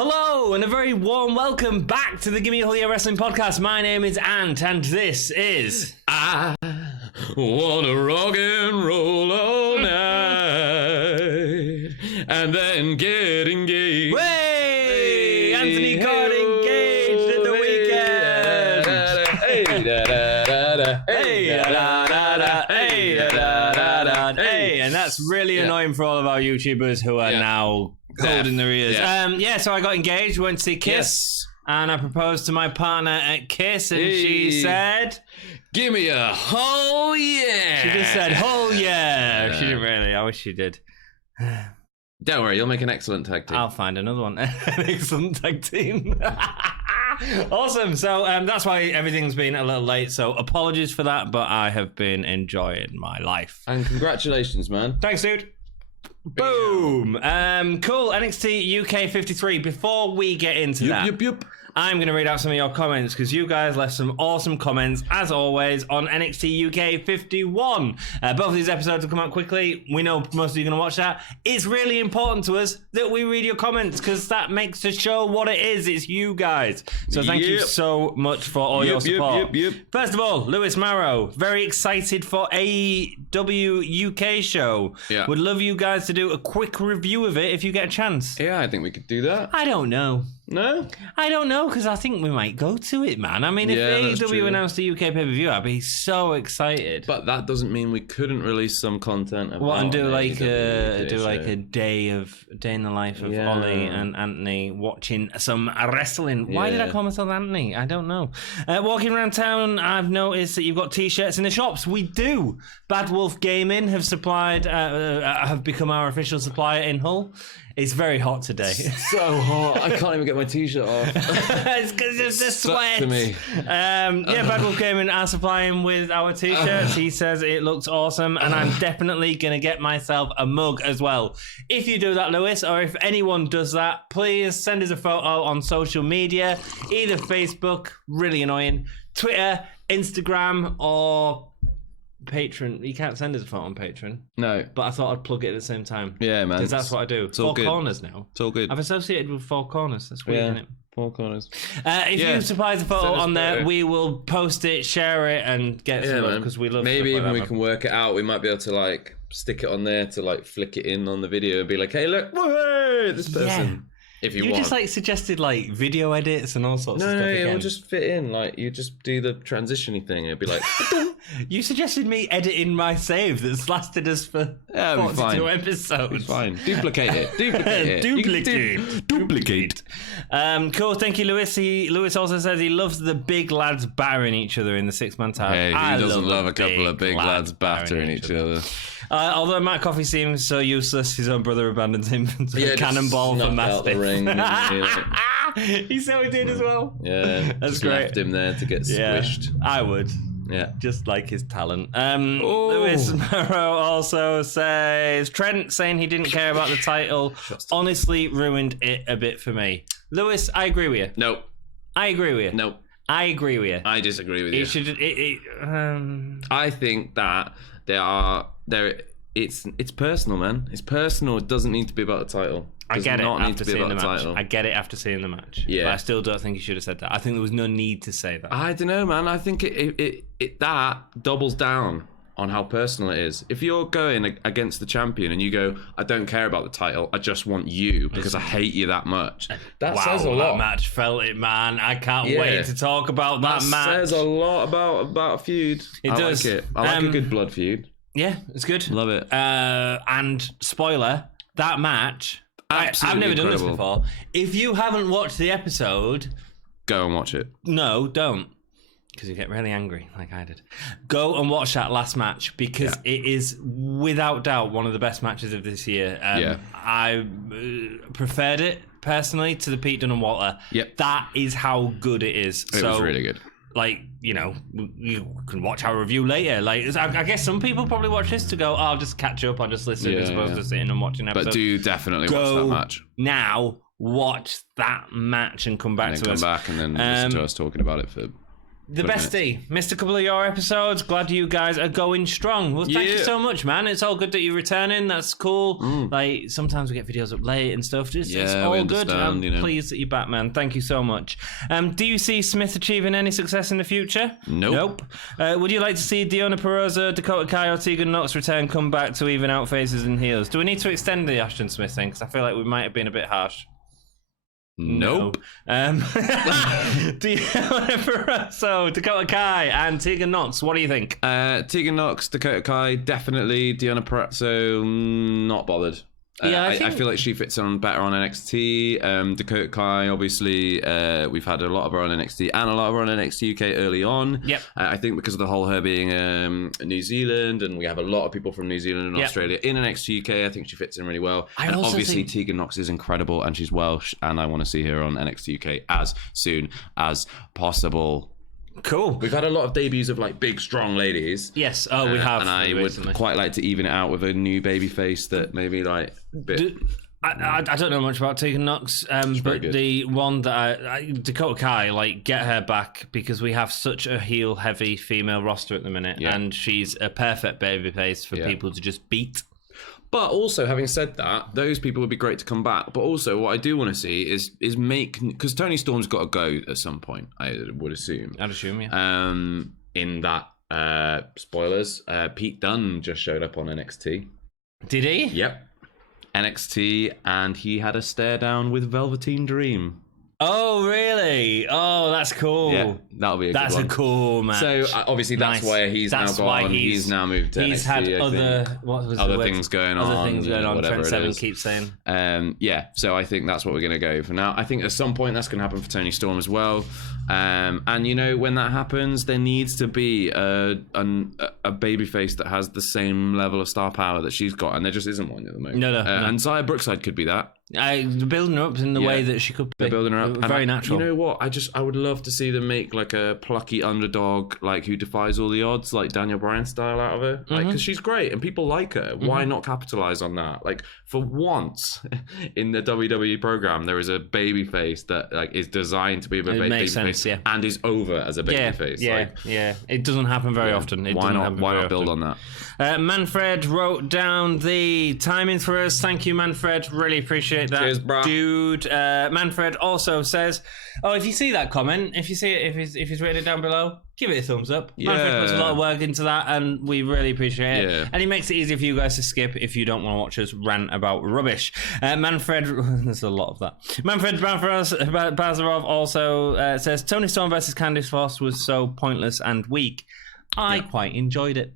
Hello, and a very warm welcome back to the Gimme Wrestling Podcast. My name is Ant, and this is... I wanna rock and roll all night, and then get engaged. Way! Anthony got engaged at the weekend. Hey, da da da da. Hey, da da da. Hey, da da da. Hey, and that's really annoying for all of our YouTubers who are now... holding their ears. So I got engaged, went to see Kiss, and I proposed to my partner at Kiss, and she said... Give me a oh yeah! She just said, oh yeah! She didn't really, I wish she did. Don't worry, you'll make an excellent tag team. I'll find another one. An excellent tag team. Awesome, so that's why everything's been a little late, so apologies for that, but I have been enjoying my life. And congratulations, man. Thanks, dude. Boom. Cool. NXT UK 53. Before we get into that, I'm going to read out some of your comments because you guys left some awesome comments, as always, on NXT UK 51. Both of these episodes will come out quickly. We know most of you are going to watch that. It's really important to us that we read your comments because that makes the show what it is. It's you guys. So thank you so much for all your support. First of all, Lewis Marrow, very excited for AEW UK show. Yeah. Would love you guys to do a quick review of it if you get a chance. Yeah, I think we could do that. I don't know. No? I don't know, because I think we might go to it, man. I mean, if AEW announced the UK pay-per-view, I'd be so excited. But that doesn't mean we couldn't release some content about and do like a day in the life of Ollie and Anthony watching some wrestling. Why did I call myself Anthony? I don't know. Walking around town, I've noticed that you've got t-shirts in the shops. We do. Bad Wolf Gaming have have become our official supplier in Hull. It's very hot today. So hot. I can't even get my t-shirt off. It's because it's the sweat. To me. Bad Wolf Gaming are supplying with our t-shirts. He says it looks awesome, and I'm definitely going to get myself a mug as well. If you do that, Lewis, or if anyone does that, please send us a photo on social media, either Facebook, really annoying, Twitter, Instagram, or... Patreon. You can't send us a photo on Patreon. No. But I thought I'd plug it at the same time. Yeah, man. Because that's what I do. It's all Four good. Corners now. It's all good. I've associated with Four Corners. That's weird, isn't it? Four Corners. If you supply the photo on there, we will post it, share it, and get some because we love. Maybe even we can work it out. We might be able to like stick it on there to like flick it in on the video and be like, "Hey, look, whoa, this person." Yeah. If you want. just like suggested like video edits and all sorts of stuff. No, it will just fit in. Like you just do the transition-y thing. It'd be like. You suggested me editing my save that's lasted us for 42 episodes. It's fine. Duplicate it. Duplicate. Cool. Thank you, Lewis. Lewis also says he loves the big lads battering each other in the six-man tag. Hey, who doesn't love a couple of big lads battering each other? Although Matt Coffey seems so useless, his own brother abandons him to cannonball for Mastiff. He so he did as well. Yeah, that's great. Left him there to get squished. I would. Yeah. Just like his talent. Lewis Morrow also says, Trent saying he didn't care about the title honestly ruined it a bit for me. Lewis, I agree with you. No. I agree with you. No. I agree with you. I disagree with you. I think that it's personal, man. It's personal. It doesn't need to be about the title. I get it after seeing the match. I get it after seeing the match. Yeah. But I still don't think he should have said that. I think there was no need to say that. I don't know, man. I think it that doubles down on how personal it is. If you're going against the champion and you go, I don't care about the title, I just want you because I hate you that much. That says a lot. That match felt it, man. I can't wait to talk about that match. That says a lot about a feud. It does. Like it. I like a good blood feud. Yeah, it's good. Love it. And spoiler, that match... I've never done this before. If you haven't watched the episode... Go and watch it. No, don't. Because you get really angry, like I did. Go and watch that last match, because it is, without doubt, one of the best matches of this year. I preferred it, personally, to the Pete Dunne and Walter. Yep. That is how good it is. It was really good. Like, you know, you can watch our review later. Like, I guess some people probably watch this to go, I'll just catch up, I'll just listen as opposed to sitting and watching episodes. But do definitely watch that match. Now, watch that match and come back to us. Come back and then listen to us talking about it for The bestie, missed a couple of your episodes. Glad you guys are going strong. Well, thank you so much, man. It's all good that you're returning. That's cool. Like, sometimes we get videos up late and stuff. It's all good. I'm pleased that you're back, man. Thank you so much. Do you see Smith achieving any success in the future? Nope. Would you like to see Deonna Purrazzo, Dakota Kai, or Tegan Knox return, come back to even out faces and heels? Do we need to extend the Ashton Smith thing? Because I feel like we might have been a bit harsh. Nope. So Dakota Kai and Tegan Knox, what do you think? Tegan Knox, Dakota Kai, definitely. Deonna Purrazzo, not bothered. I feel like she fits on better on NXT. Dakota Kai, obviously, we've had a lot of her on NXT and a lot of her on NXT UK early on. Yep. I think because of the whole her being New Zealand, and we have a lot of people from New Zealand and Australia in NXT UK, I think she fits in really well. And obviously Tegan Knox is incredible, and she's Welsh, and I want to see her on NXT UK as soon as possible. Cool. We've had a lot of debuts of like big, strong ladies. Yes. Oh, we have. And I would quite like to even it out with a new baby face that maybe like. I don't know much about Tegan Knox, but the one that Dakota Kai, like, get her back, because we have such a heel-heavy female roster at the minute, and she's a perfect baby face for people to just beat. But also, having said that, those people would be great to come back. But also, what I do want to see is make, because Toni Storm's got to go at some point, I would assume. I'd assume, yeah. In that, spoilers, Pete Dunne just showed up on NXT. Did he? Yep. NXT, and he had a stare down with Velveteen Dream. Oh, really? Oh, that's cool. Yeah, that'll be a good one. That's a cool match. So, obviously, that's why he's now gone. He's now moved to NXT. He's had other things going on. Other things going on, Trent Seven keeps saying. Yeah, so I think that's what we're going to go for now. I think at some point that's going to happen for Toni Storm as well. And, you know, when that happens, there needs to be a babyface that has the same level of star power that she's got, and there just isn't one at the moment. No. And Xia Brookside could be that. Building her up in the way that she could be. They're building her up. Very natural. You know what? I would love to see them make like a plucky underdog, like who defies all the odds, like Daniel Bryan style out of her. Like, because she's great and people like her. Why not capitalize on that? Like, for once in the WWE program, there is a babyface that like is designed to be a babyface and is over as a babyface. Yeah. It doesn't happen very often. Why not build on that? Manfred wrote down the timing for us. Thank you, Manfred. Really appreciate that. Cheers, bro. Dude. Manfred also says, if you see that comment, if you see it, if he's written it down below, give it a thumbs up. Yeah. Manfred puts a lot of work into that, and we really appreciate it. Yeah. And he makes it easier for you guys to skip if you don't want to watch us rant about rubbish. Manfred, there's a lot of that. Manfred Bazarov also says, Toni Storm versus Candice Foss was so pointless and weak. I quite enjoyed it.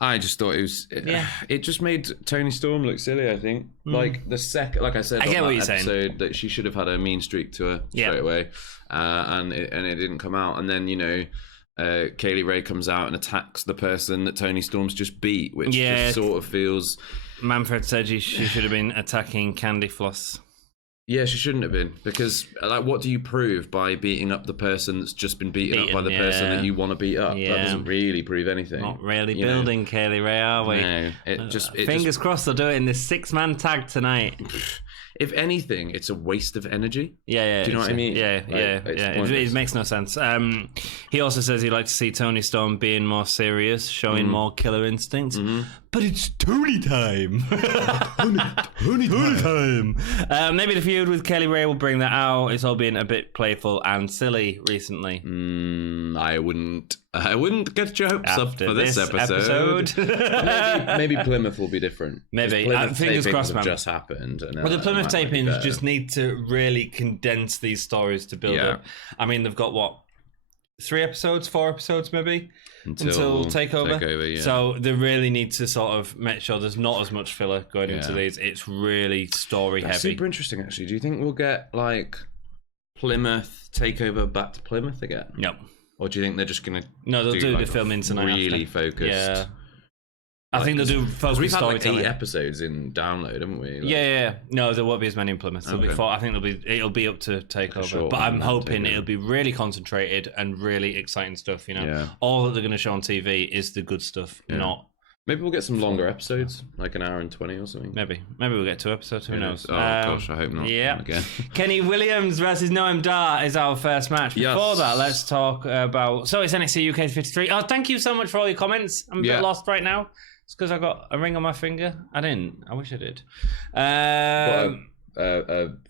I just thought it was. It just made Toni Storm look silly. I think, like the second, like I said, I get what you're saying. That she should have had a mean streak to her straight away, and it didn't come out. And then Kaylee Ray comes out and attacks the person that Toni Storm's just beat, which just sort of feels. Manfred said she should have been attacking Candy Floss. Yeah, she shouldn't have been, because like, what do you prove by beating up the person that's just been beaten up by the person that you want to beat up? That doesn't really prove anything. Not really building Kaylee Ray, are we? No, fingers crossed they'll do it in this 6-man tag tonight. If anything, it's a waste of energy. Yeah. Do you know what I mean? Yeah. It makes no sense. He also says he'd like to see Toni Storm being more serious, showing more killer instincts. But it's Toni time. Toni time. Maybe the feud with Kelly Ray will bring that out. It's all been a bit playful and silly recently. I wouldn't get your hopes up for this episode. maybe Plymouth will be different. Maybe. Fingers crossed, man. Just happened. Well, the Plymouth tapings just need to really condense these stories to build up. I mean, they've got 4 episodes maybe until takeover. So they really need to sort of make sure there's not as much filler going into these. It's really story heavy. Super interesting, actually. Do you think we'll get like Plymouth takeover back to Plymouth again? No. Or do you think they're just gonna? No, they'll do the filming tonight. Really focused. Yeah. I think they'll do focused we've had like 8 storytelling. episodes in download, haven't we? Yeah. No, there won't be as many in Plymouth. There'll be 4. I think it'll be up to takeover. But I'm hoping it'll be really concentrated and really exciting stuff. All that they're going to show on TV is the good stuff, not Maybe we'll get some longer episodes, like an hour and 20 or something. Maybe we'll get 2 episodes. Who knows? Oh gosh, I hope not. Yeah. Again. Kenny Williams versus Noam Dar is our first match. Before that, let's talk about. So it's NXT UK 53. Oh, thank you so much for all your comments. I'm a bit lost right now. It's because I got a ring on my finger. I didn't. I wish I did. A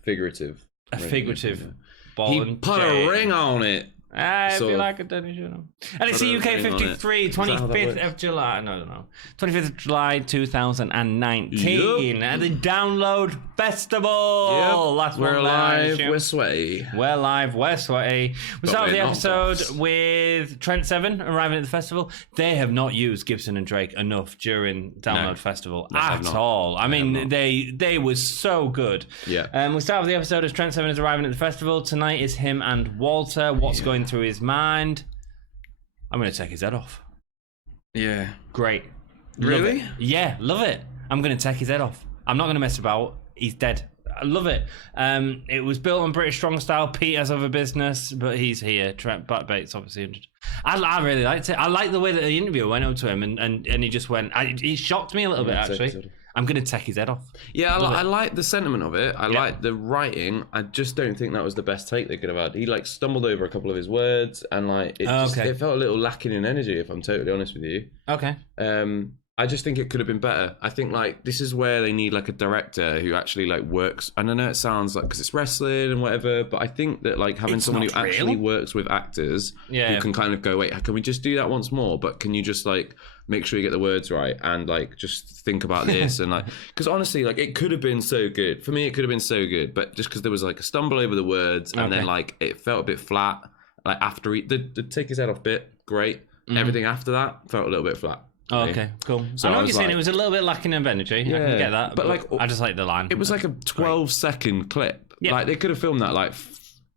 figurative. A figurative. Ball he and put chain. a ring on it. I feel like a Dennis, you know. NXT UK 53, 25th of July. No. 25th of July 2019. At the Download Festival. Last we're one live, we're sweaty. We're live, we're sweaty. We start the episode with Trent Seven arriving at the festival. They have not used Gibson and Drake enough during Download Festival at all. I mean, they were so good. Yeah. We start with the episode as Trent Seven is arriving at the festival. Tonight is him and Walter. What's going through his mind? I'm going to take his head off. Yeah. Great. Really? Love yeah, love it. I'm going to take his head off. I'm not going to mess about. He's dead. I love it. It was built on British Strong Style. Pete has other business, but he's here. Trent Bates obviously injured. I really liked it. I liked the way that the interviewer went up to him and he just went. He shocked me a little bit actually. I'm going to take his head off. Yeah, I like the sentiment of it. I like the writing. I just don't think that was the best take they could have had. He like stumbled over a couple of his words and like it it felt a little lacking in energy, if I'm totally honest with you. Okay. I just think it could have been better. I think like this is where they need like a director who actually like works. And I know it sounds like because it's wrestling and whatever, but I think that like having someone who actually works with actors who can kind of go, wait, can we just do that once more? But can you just like make sure you get the words right and like just think about this and like because honestly like it could have been so good for me. It could have been so good, but just because there was like a stumble over the words and then like it felt a bit flat. Like after the take his head off bit, great. Everything after that felt a little bit flat. Oh, okay, cool. So I know what you're saying. It was a little bit lacking of energy. I can get that. But like, I just like the line. It was like a 12-second clip. Yeah. Like they could have filmed that like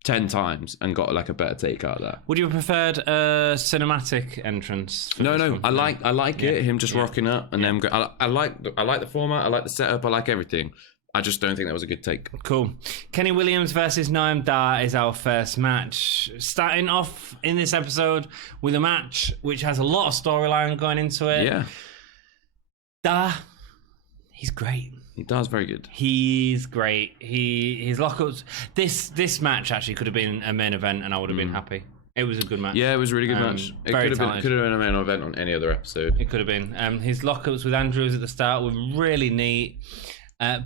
10 times and got like a better take out of that. Would you have preferred a cinematic entrance? No. I like it. Him just rocking up and then I like the format. I like the setup. I like everything. I just don't think that was a good take. Cool. Kenny Williams versus Noam Dar is our first match. Starting off in this episode with a match which has a lot of storyline going into it. Yeah. Dar, he's great. He does very good. He's great. His lockups. This match actually could have been a main event, and I would have been happy. It was a good match. Yeah, it was a really good match. It could have been a main event on any other episode. It could have been. His lockups with Andrews at the start were really neat.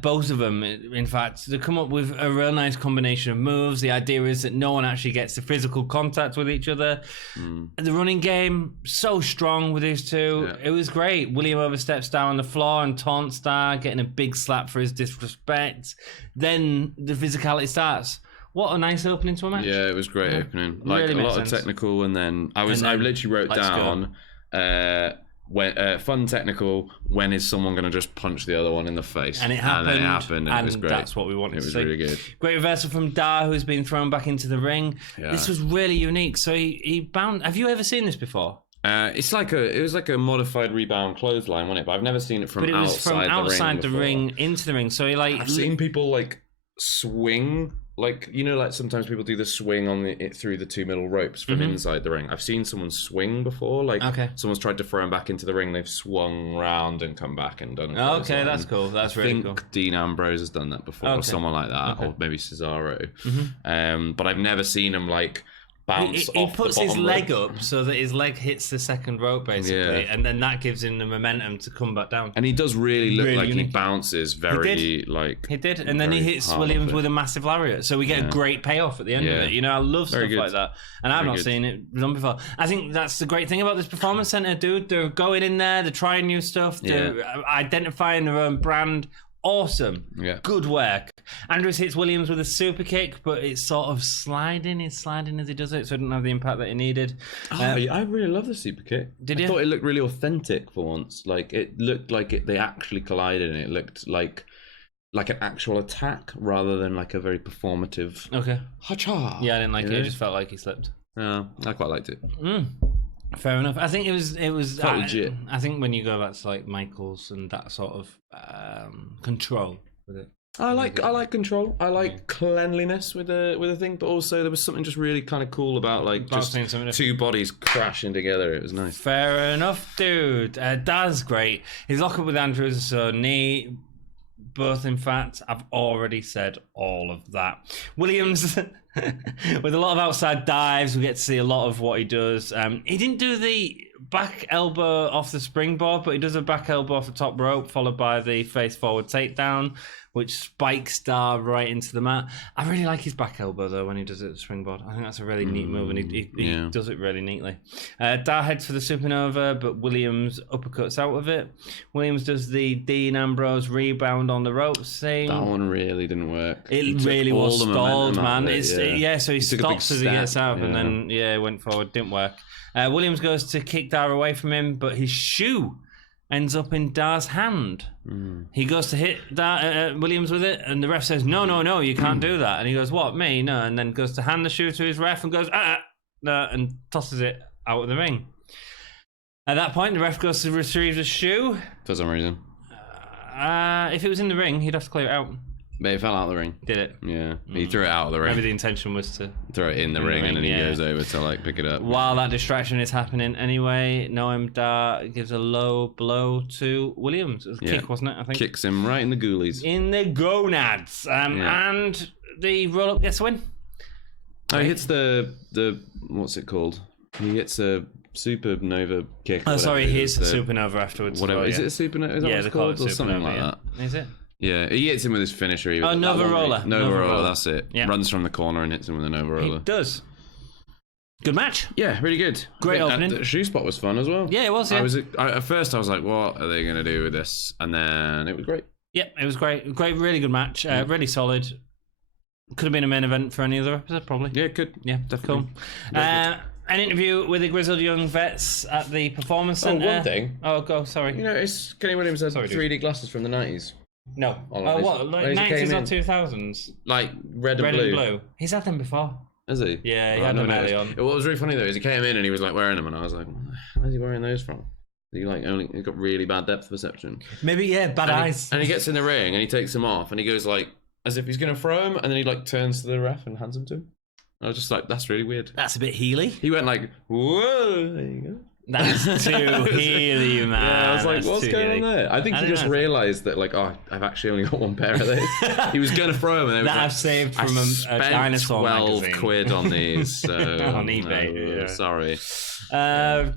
Both of them, in fact, they come up with a real nice combination of moves. The idea is that no one actually gets the physical contact with each other. The running game, so strong with these two. Yeah. It was great. William oversteps down on the floor and taunts Star, getting a big slap for his disrespect. Then the physicality starts. What a nice opening to a match. Yeah, it was great opening. Like really a lot of technical, and then I literally wrote down fun technical. When is someone going to just punch the other one in the face? And it happened. And it was great. That's what we wanted to see. It was really good. Great reversal from Dar, who's been thrown back into the ring. Yeah. This was really unique. So he bound. Have you ever seen this before? It was like a modified rebound clothesline, wasn't it? But I've never seen it from outside the ring. But it was from outside the ring into the ring. So I've seen people like swing. Like, you know, like sometimes people do the swing on through the 2 middle ropes from inside the ring. I've seen someone swing before. Like, someone's tried to throw him back into the ring. They've swung round and come back and done it. Okay, that's cool. That's really cool. I think Dean Ambrose has done that before, or someone like that, or maybe Cesaro. But I've never seen him like bounce off the bottom. He puts his leg up so that his leg hits the second rope, basically, and then that gives him the momentum to come back down. And he does really look like he bounces very, like... He did, and then he hits Williams with a massive lariat, so we get a great payoff at the end of it. You know, I love stuff like that, and I've not seen it done before. I think that's the great thing about this Performance Center, dude. They're going in there, they're trying new stuff, they're identifying their own brand. Awesome. Yeah. Good work. Andrews hits Williams with a super kick, but it's sort of sliding. He's sliding as he does it, so it didn't have the impact that he needed. I really love the super kick. Did you? I thought it looked really authentic for once. Like it looked like they actually collided, and it looked like an actual attack rather than like a very performative. Okay. Ha-cha. Yeah, I didn't like it. It just felt like he slipped. Yeah, I quite liked it. Fair enough. I think it was legit. I think when you go back to like Michaels and that sort of control with it, I like control. I like cleanliness with a thing, but also there was something just really kind of cool about like just two bodies crashing together. It was nice. Fair enough, dude. Daz great. His lockup with Andrews is so neat. Both, in fact, I've already said all of that. Williams, with a lot of outside dives, we get to see a lot of what he does. He didn't do the back elbow off the springboard, but he does a back elbow off the top rope, followed by the face forward takedown, which spikes Dar right into the mat. I really like his back elbow, though, when he does it at the springboard. I think that's a really neat move, and he does it really neatly. Dar heads for the supernova, but Williams uppercuts out of it. Williams does the Dean Ambrose rebound on the ropes thing. That one really didn't work. It really was stalled, man. So he stops as he gets out, and then, went forward. Didn't work. Williams goes to kick Dar away from him, but his shoe ends up in Dar's hand. He goes to hit Williams with it, and the ref says, no, you can't do that. And he goes, what, me? No. And then goes to hand the shoe to his ref and goes, no, and tosses it out of the ring. At that point, the ref goes to retrieve the shoe. For some reason. If it was in the ring, he'd have to clear it out. But it fell out of the ring. Did it? Yeah. He threw it out of the ring. Maybe the intention was to throw it in the ring, and then he goes over to like pick it up. While that distraction is happening anyway, Noam Dar gives a low blow to Williams. It was a kick, wasn't it? I think. Kicks him right in the ghoulies. In the gonads. And the roll-up gets a win. Oh, he hits the what's it called? He hits a supernova kick. Oh, sorry, he hits a supernova afterwards. Whatever. Is it a supernova? Is that what it's called? Or something like that. Is it? Yeah, he hits him with his finisher. Nova Roller. Nova Roller, that's it. Yeah. Runs from the corner and hits him with a Nova Roller. He does. Good match. Yeah, really good. Great opening. The shoe spot was fun as well. Yeah, it was. Yeah. At first, I was like, what are they going to do with this? And then it was great. Yeah, it was great. Great, really good match. Really solid. Could have been a main event for any other episode, probably. Yeah, it could. Yeah, definitely. Cool. An interview with the grizzled young vets at the Performance Centre. Oh, one thing. Oh, go, sorry. You know, Kenny Williams had 3D glasses from the 90s. No. What? Like 90s or 2000s? Like red and blue. He's had them before. Has he? Yeah, he had them early on. What was really funny though is he came in and he was like wearing them, and I was like, where's he wearing those from? He he got really bad depth perception. Maybe bad eyes. And he gets in the ring and he takes them off and he goes like as if he's gonna throw them, and then he like turns to the ref and hands them to him. I was just like, that's really weird. That's a bit Healy. He went like, whoa, there you go. That's too Healy, man. Yeah, I was like, what's going on there? I think he just realised that, like, I've actually only got one pair of these. He was going to throw them, and that I've saved from a dinosaur magazine. 12 quid on these, so on eBay. Sorry.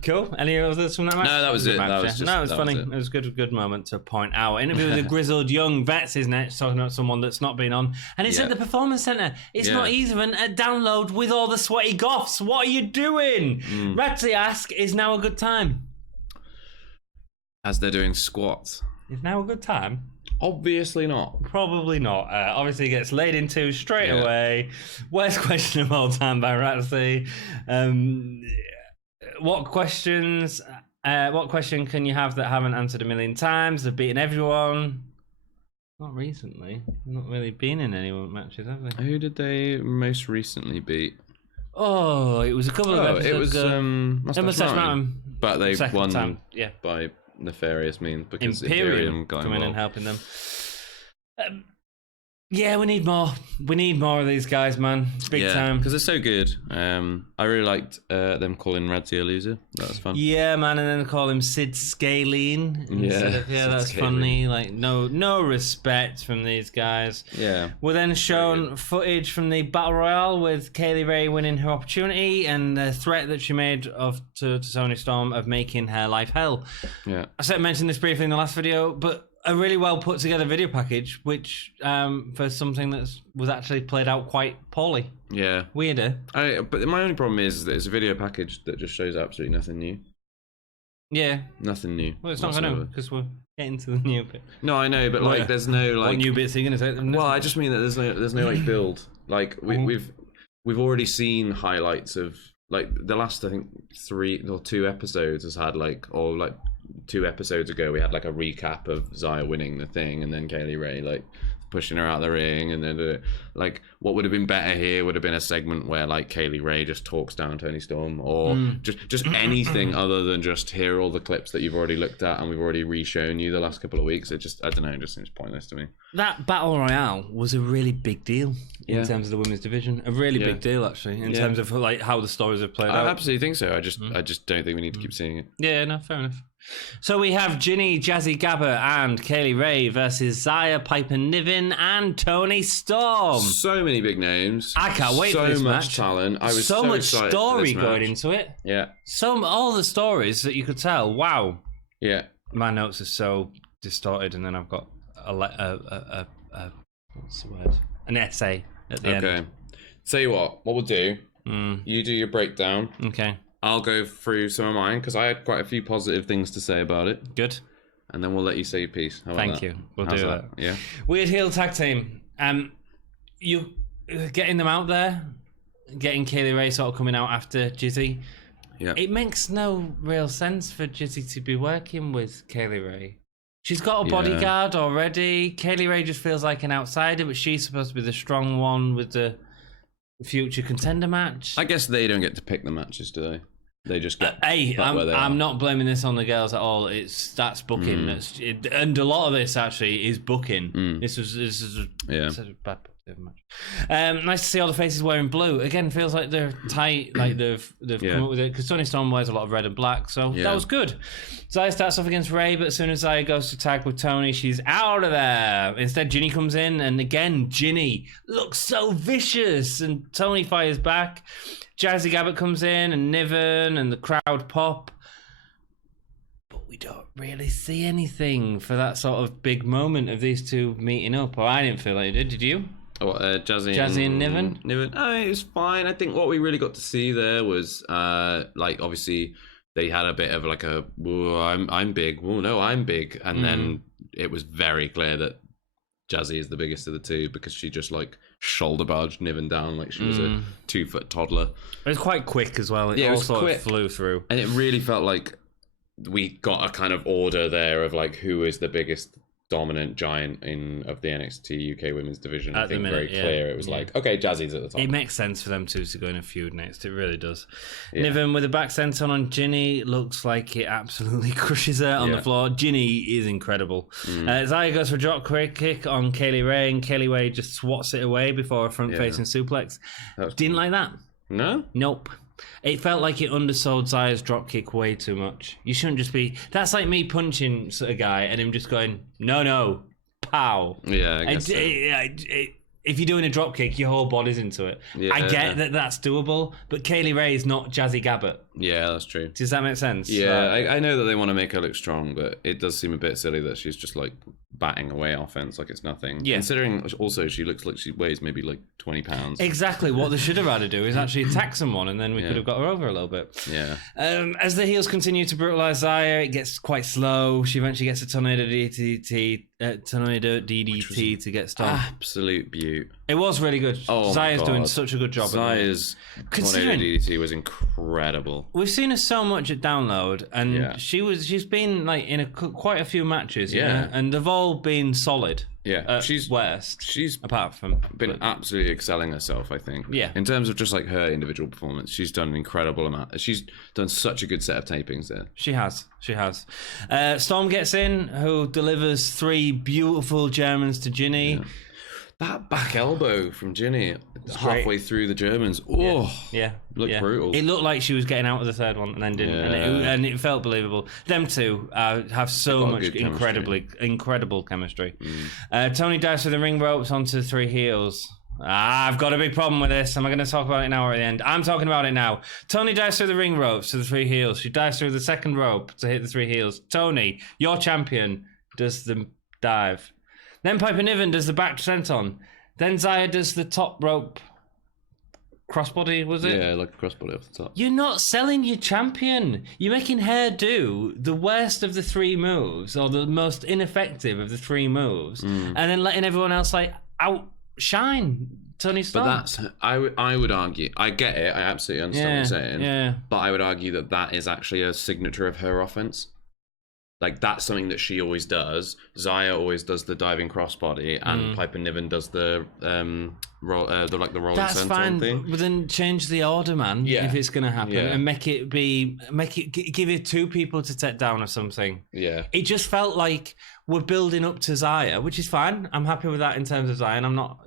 Cool. Any others from that match? No, that was it. It was funny. It was a good moment to point out. Interview with the grizzled young vets is next, talking about someone that's not been on, and it's at the Performance Centre. It's not even a download with all the sweaty goths. What are you doing? Ratzi ask, is now a good time? As they're doing squats. Is now a good time? Obviously not. Probably not. Obviously gets laid into straight away. Worst question of all time by Ratzi. What question can you have that haven't answered a million times? They've beaten everyone. Not recently. Not really been in any matches, have they? Who did they most recently beat? Oh, it was a couple of episodes ago. Mustache Mountain. But they won by nefarious means because Imperium coming in and helping them. Yeah, we need more. We need more of these guys, man. Big time. Because they're so good. I really liked them calling Radzi a loser. That was fun. Yeah, man, and then call him Sid Scalene. That's funny. Like, no respect from these guys. Yeah. We're then shown footage from the Battle Royale with Kaylee Ray winning her opportunity and the threat that she made to Toni Storm of making her life hell. Yeah. I mentioned this briefly in the last video, but a really well put together video package, which for something that was actually played out quite poorly. Yeah. Weirder. But my only problem is that it's a video package that just shows absolutely nothing new. Yeah. Nothing new. Well, it's not going to, because we're getting to the new bit. No, I know, but like, there's no like. What new bits are you going to take? Well, I just mean that there's no like build. Like we've already seen highlights of like the last I think 3 or 2 episodes has had like 2 episodes ago we had like a recap of Zaya winning the thing, and then Kaylee Ray like pushing her out of the ring, and then like what would have been better here would have been a segment where like Kaylee Ray just talks down Toni Storm, or just anything other than just hear all the clips that you've already looked at and we've already re-shown you the last couple of weeks. It just, I don't know, it just seems pointless to me. That Battle Royale was a really big deal in terms of the women's division. A really big deal, actually, in terms of like how the stories have played out. I absolutely think so. I just don't think we need to keep seeing it. Yeah, no, fair enough. So we have Ginny, Jazzy Gabba, and Kaylee Ray versus Zaya, Piper Niven, and Toni Storm. So many big names. I can't wait for this match. So much talent. I was so much excited story for this going match. into it. Yeah. All the stories that you could tell. Wow. Yeah. My notes are so distorted, and then I've got a what's the word? An essay at the end. Okay. Tell you what we'll do. You do your breakdown. Okay. I'll go through some of mine because I had quite a few positive things to say about it. Good. And then we'll let you say your piece. How about Thank that? you. We'll How's do that. Yeah. Weird heel tag team. You getting them out there, getting Kaylee Ray sort of coming out after Jizzy. Yeah. It makes no real sense for Jizzy to be working with Kaylee Ray. She's got a bodyguard already. Kaylee Ray just feels like an outsider, but she's supposed to be the strong one with the future contender match. I guess they don't get to pick the matches, do they? They just get. I'm not blaming this on the girls at all. That's booking. And a lot of this actually is booking. This is a bad match. Nice to see all the faces wearing blue. Again, feels like they're tight. Like they've come up with it because Toni Storm wears a lot of red and black, so that was good. Zaya starts off against Ray, but as soon as Zaya goes to tag with Toni, she's out of there. Instead, Ginny comes in, and again, Ginny looks so vicious, and Toni fires back. Jazzy Gabba comes in, and Niven, and the crowd pop. But we don't really see anything for that sort of big moment of these two meeting up. Or I didn't feel like it did you? Jazzy and Niven? Oh, it was fine. I think what we really got to see there was, like, obviously, they had a bit of like a, I'm big. Oh, no, I'm big. And then it was very clear that Jazzy is the biggest of the two because she just like shoulder barged Niven down like she was a 2-foot toddler. It was quite quick as well. It all sort of flew through. And it really felt like we got a kind of order there of like who is the biggest dominant giant of the NXT UK women's division. I think very clear. It was like, okay, Jazzy's at the top. It makes sense for them two to go in a feud next. It really does. Niven with a back senton on Ginny looks like it absolutely crushes her on the floor. Ginny is incredible. Zaya goes for a drop kick on Kaylee Ray, and Kaylee Ray just swats it away before a front-facing suplex. Didn't like that. No? Nope. It felt like it undersold Zaya's dropkick way too much. You shouldn't just be... That's like me punching a guy and him just going, no, pow. Yeah, I guess if you're doing a dropkick, your whole body's into it. Yeah. I get that that's doable, but Kaylee Ray is not Jazzy Gabba. Yeah, that's true. Does that make sense? Yeah, I know that they want to make her look strong, but it does seem a bit silly that she's just like batting away offense like it's nothing. Yeah. Considering also she looks like she weighs maybe like 20 pounds. Exactly. What they should have had to do is actually attack someone, and then we could have got her over a little bit. Yeah. As the heels continue to brutalize Zaya, it gets quite slow. She eventually gets a tornado DDT to get stopped. Absolute beaut. It was really good. Oh, Zaya's doing such a good job. Zaya's tornado DDT was incredible. We've seen her so much at Download, and she's been like in quite a few matches, and they've all been solid. Yeah, she's apart from been absolutely excelling herself, I think. Yeah, in terms of just like her individual performance, she's done an incredible amount. She's done such a good set of tapings there. She has. Storm gets in, who delivers 3 beautiful Germans to Ginny. Yeah. That back elbow from Ginny halfway through the Germans. Looked brutal. It looked like she was getting out of the third one and then didn't, and it felt believable. Them two have so much incredible chemistry. Toni dives through the ring ropes onto the 3 heels. I've got a big problem with this. Am I going to talk about it now or at the end? I'm talking about it now. Toni dives through the ring ropes to the 3 heels. She dives through the second rope to hit the 3 heels. Toni, your champion, does the dive. Then Piper Niven does the back senton. Then Zaya does the top rope crossbody, was it? Yeah, like a crossbody off the top. You're not selling your champion. You're making her do the worst of the 3 moves, or the most ineffective of the 3 moves, and then letting everyone else like outshine Toni Storm. But that's, I would argue, I get it, I absolutely understand what you're saying, but I would argue that is actually a signature of her offense. like that's something that she always does. Zaya always does the diving crossbody, and Piper Niven does the rolling senton thing. But then change the order, man. Yeah. If it's gonna happen, and make it give it 2 people to take down or something. Yeah. It just felt like we're building up to Zaya, which is fine. I'm happy with that in terms of Zaya, and I'm not,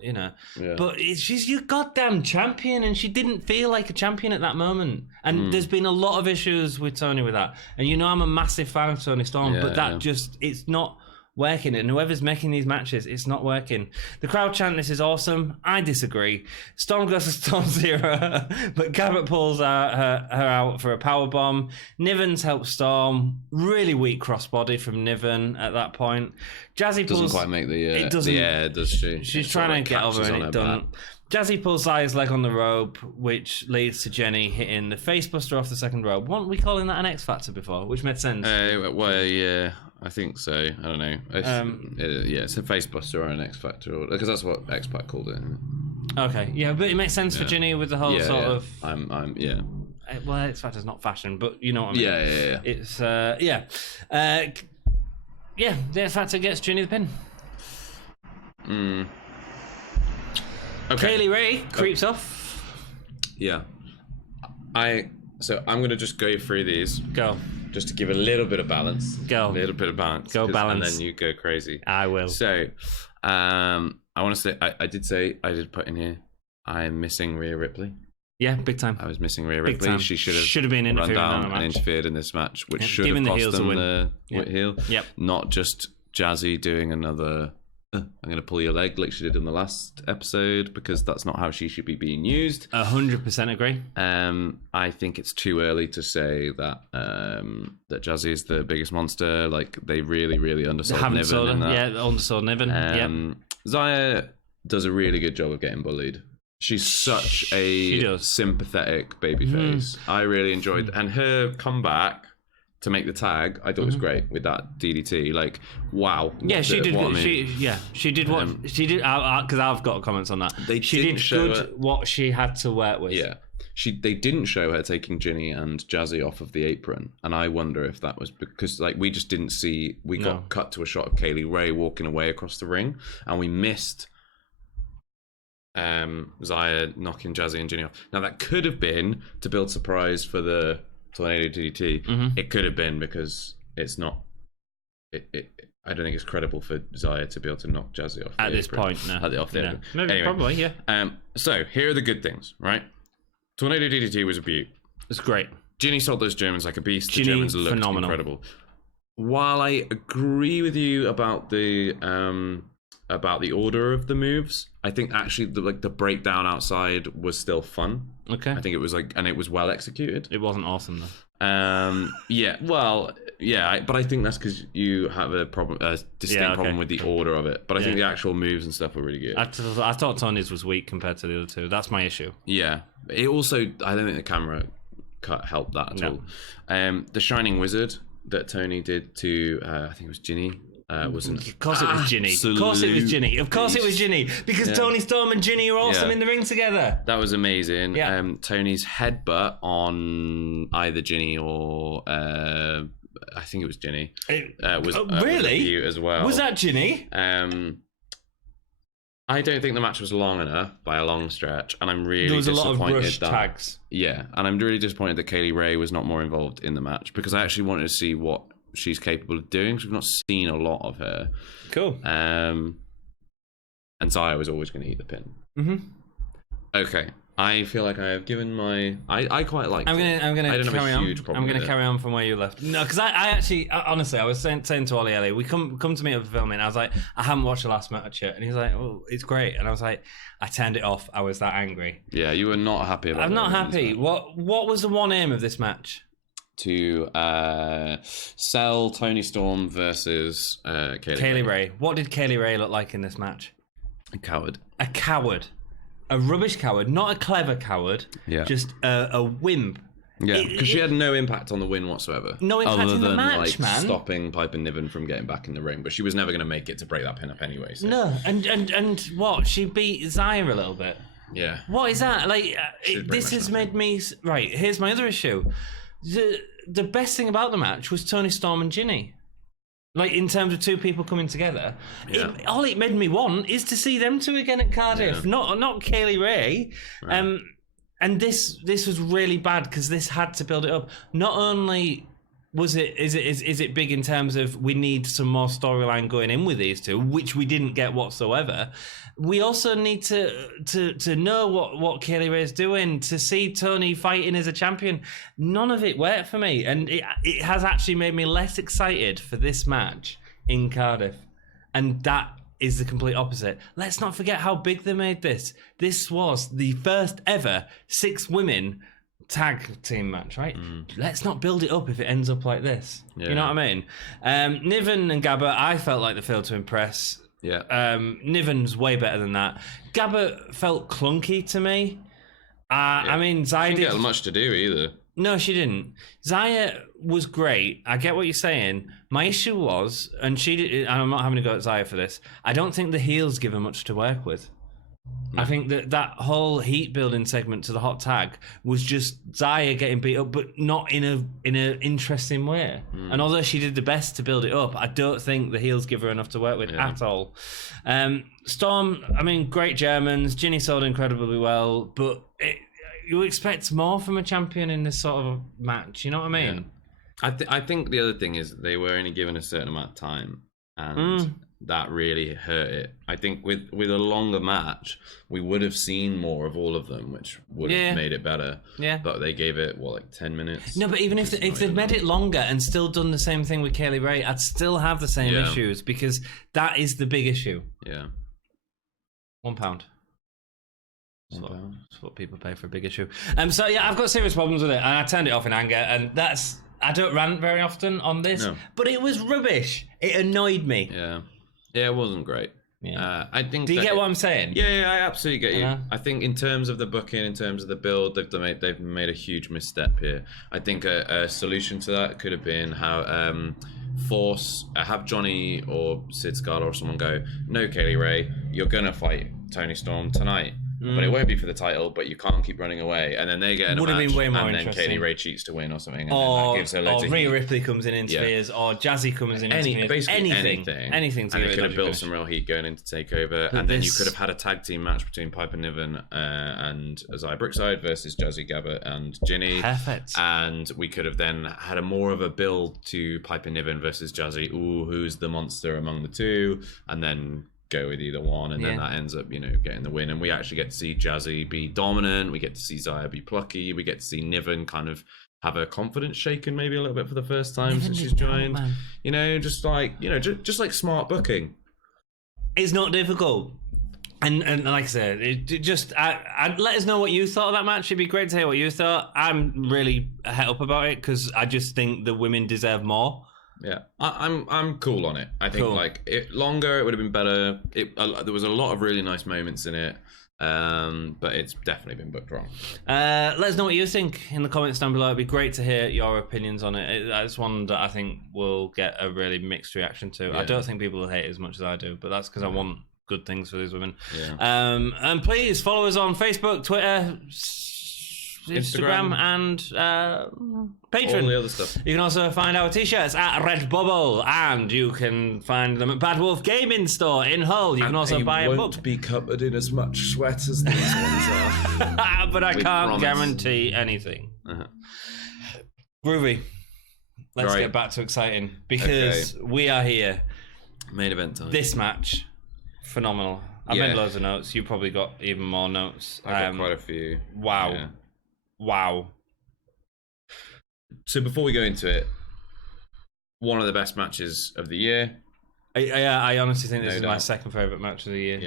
But she's your goddamn champion, and she didn't feel like a champion at that moment. And there's been a lot of issues with Tony with that. And I'm a massive fan of Tony Storm, but that just, it's not working. And whoever's making these matches, it's not working. The crowd chant, this is awesome. I disagree. Storm goes to Storm Zero, but Cabot pulls her out for a powerbomb. Niven's helped Storm. Really weak crossbody from Niven at that point. Jazzy pulls... Doesn't quite make the... it doesn't. Yeah, does she? She's trying to get over and it doesn't. Jazzy pulls Zaya's leg on the rope, which leads to Jenny hitting the facebuster off the second rope. Weren't we calling that an X Factor before? Which made sense. Well, yeah, I think so. I don't know. It's a facebuster or an X Factor, because that's what X Pac called it. Okay, yeah, but it makes sense for Jenny with the whole sort of... yeah. Well, X Factor's not fashion, but you know what I mean. Yeah. It's, the X Factor gets Jenny the pin. Okay. Kaylee Ray creeps off. Yeah. I'm going to just go through these. Go. Just to give a little bit of balance. Go. A little bit of balance. Go balance. And then you go crazy. I will. So, I want to say, I did put in here, I'm missing Rhea Ripley. Yeah, big time. I was missing Rhea Ripley. She should have been run down and interfered in this match, which should have cost them the heel. Yep. Not just Jazzy doing another... I'm going to pull your leg like she did in the last episode, because that's not how she should be being used. 100% agree. I think it's too early to say that that Jazzy is the biggest monster. Like, they really, really undersold Niven in that. Yeah, undersold Niven. Zaya does a really good job of getting bullied. She's such a sympathetic babyface. I really enjoyed, and her comeback to make the tag, I thought was great with that DDT. Like, wow. Yeah, she did. She did what she did. Because I've got comments on that. She did good what she had to work with. Yeah, they didn't show her taking Ginny and Jazzy off of the apron, and I wonder if that was because we just didn't see. We got cut to a shot of Kaylee Ray walking away across the ring, and we missed Zaya knocking Jazzy and Ginny off. Now that could have been to build surprise for the Tornado DDT. It could have been, because it's not. I don't think it's credible for Zaya to be able to knock Jazzy off at this point. No, off the apron. Maybe, anyway, probably, yeah. So here are the good things, right? Tornado DDT was a beaut. It's great. Ginny sold those Germans like a beast. Ginny, the Germans looked phenomenal. Incredible. While I agree with you about the order of the moves, I think actually the breakdown outside was still fun. Okay. I think it was and it was well executed. It wasn't awesome though. But I think that's because you have a distinct problem with the order of it. But I think the actual moves and stuff were really good. I thought Tony's was weak compared to the other two. That's my issue. Yeah. It also, I don't think the camera cut helped that at all. The Shining Wizard that Tony did to, I think it was Ginny. Of course it was Ginny. Of course it was Ginny. Of course it was Ginny. Because Tony Storm and Ginny are awesome in the ring together. That was amazing. Yeah. Tony's headbutt on either Ginny or I think it was Ginny. Was really as well. Was that Ginny? I don't think the match was long enough by a long stretch, and I'm really there was disappointed a lot of rush tags. Yeah, and I'm really disappointed that Kaylee Ray was not more involved in the match, because I actually wanted to see what she's capable of doing, because we've not seen a lot of her. Cool. And Zaya was always going to eat the pin. Okay, I feel like I have given my. I quite like. I'm gonna carry on. I'm gonna with carry on from where you left. No, because I actually, honestly, I was saying to Ollie Ellie, we come to me over filming. I was like, I haven't watched the last match yet, and he's like, oh, it's great, and I was like, I turned it off. I was that angry. Yeah, you were not happy about. I'm not happy. What was the one aim of this match? To sell Tony Storm versus Kaylee Ray. What did Kaylee Ray look like in this match? A coward. A coward. A rubbish coward, not a clever coward. Yeah. Just a wimp. Yeah, because she had no impact on the win whatsoever. No impact other in the than, match, man. Stopping Piper Niven from getting back in the ring, but she was never going to make it to break that pin up anyway. So. No, and what? She beat Zaya a little bit. Yeah. What is that? Like, this has made me... Right, here's my other issue. The best thing about the match was Tony Storm and Ginny. Like, in terms of two people coming together, all it made me want is to see them two again at Cardiff, not Kaylee Ray. Right. And this was really bad because this had to build it up. Not only is it big in terms of we need some more storyline going in with these two, which we didn't get whatsoever. We also need to know what Kaylee Ray is doing, to see Tony fighting as a champion. None of it worked for me, and it has actually made me less excited for this match in Cardiff. And that is the complete opposite. Let's not forget how big they made this. This was the first ever 6 women tag team match, right? Let's not build it up if it ends up like this. You know what I mean? Niven and Gabba, I felt like they failed to impress. Niven's way better than that. Gabba felt clunky to me. I mean, Zaya didn't get much to do either. No, she didn't. Zaya was great. I get what you're saying. My issue was, and I'm not having to go at Zaya for this, I don't think the heels give her much to work with. I think that whole heat building segment to the hot tag was just Zaya getting beat up, but not in a interesting way. And although she did the best to build it up, I don't think the heels give her enough to work with at all. Storm, I mean, great Germans. Ginny sold incredibly well, but you expect more from a champion in this sort of match. You know what I mean? I think the other thing is they were only given a certain amount of time, and that really hurt it. I think with a longer match, we would have seen more of all of them, which would have made it better. Yeah. But they gave it, 10 minutes? No, but even if they'd made it longer and still done the same thing with Kaylee Ray, I'd still have the same issues, because that is the big issue. Yeah. £1. That's what people pay for a big issue. So I've got serious problems with it, and I turned it off in anger, and I don't rant very often on this, but it was rubbish. It annoyed me. Yeah, it wasn't great. Yeah. I think. Do you get what I'm saying? Yeah, I absolutely get you. I think in terms of the booking, in terms of the build, they've made a huge misstep here. I think a solution to that could have been how have Johnny or Sid Scala or someone go, no, Kaylee Ray, you're gonna fight Tony Storm tonight. But it won't be for the title, but you can't keep running away. And then they get in a match, been way more and then Kaylee Ray cheats to win or something. And or that gives her loads or Rhea Ripley comes in interferes, or Jazzy comes in interferes. Basically anything to and it could have built some real heat going into TakeOver. And then you could have had a tag team match between Piper Niven and Isaiah Brookside versus Jazzy Gabba and Ginny. Perfect. And we could have then had more of a build to Piper Niven versus Jazzy. Ooh, who's the monster among the two? And then go with either one, and then that ends up, getting the win. And we actually get to see Jazzy be dominant. We get to see Zaya be plucky. We get to see Niven kind of have her confidence shaken maybe a little bit for the first time since she's joined. Just like smart booking. It's not difficult. And like I said, let us know what you thought of that match. It'd be great to hear what you thought. I'm really het up about it because I just think the women deserve more. Yeah, I'm cool on it. I think longer, it would have been better. There was a lot of really nice moments in it, but it's definitely been booked wrong. Let us know what you think in the comments down below. It'd be great to hear your opinions on it. It's one that I think will get a really mixed reaction to. Yeah. I don't think people will hate it as much as I do, but that's because I want good things for these women. Yeah. And please follow us on Facebook, Twitter, Instagram and Patreon. All the other stuff. You can also find our t-shirts at Redbubble, and you can find them at Bad Wolf Gaming Store in Hull. You can also buy a book. Won't be covered in as much sweat as these ones are. But I can't guarantee anything. Groovy. Let's get back to exciting, because we are here. Main event time. This match, phenomenal. I've made loads of notes. You probably got even more notes. I got quite a few. Wow. Yeah. Wow. So before we go into it, one of the best matches of the year. I honestly think this is my second favourite match of the year.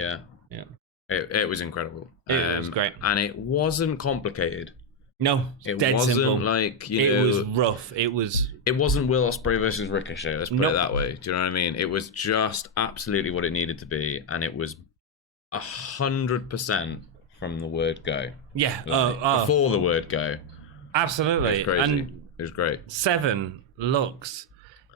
Yeah. It was incredible. It was great. And it wasn't complicated. No, it dead wasn't simple. Like, it was rough. It wasn't Will Ospreay versus Ricochet, let's put it that way. Do you know what I mean? It was just absolutely what it needed to be, and it was 100% from the word go. Yeah. Before the word go. Absolutely. It was crazy. And it was great. Seven looks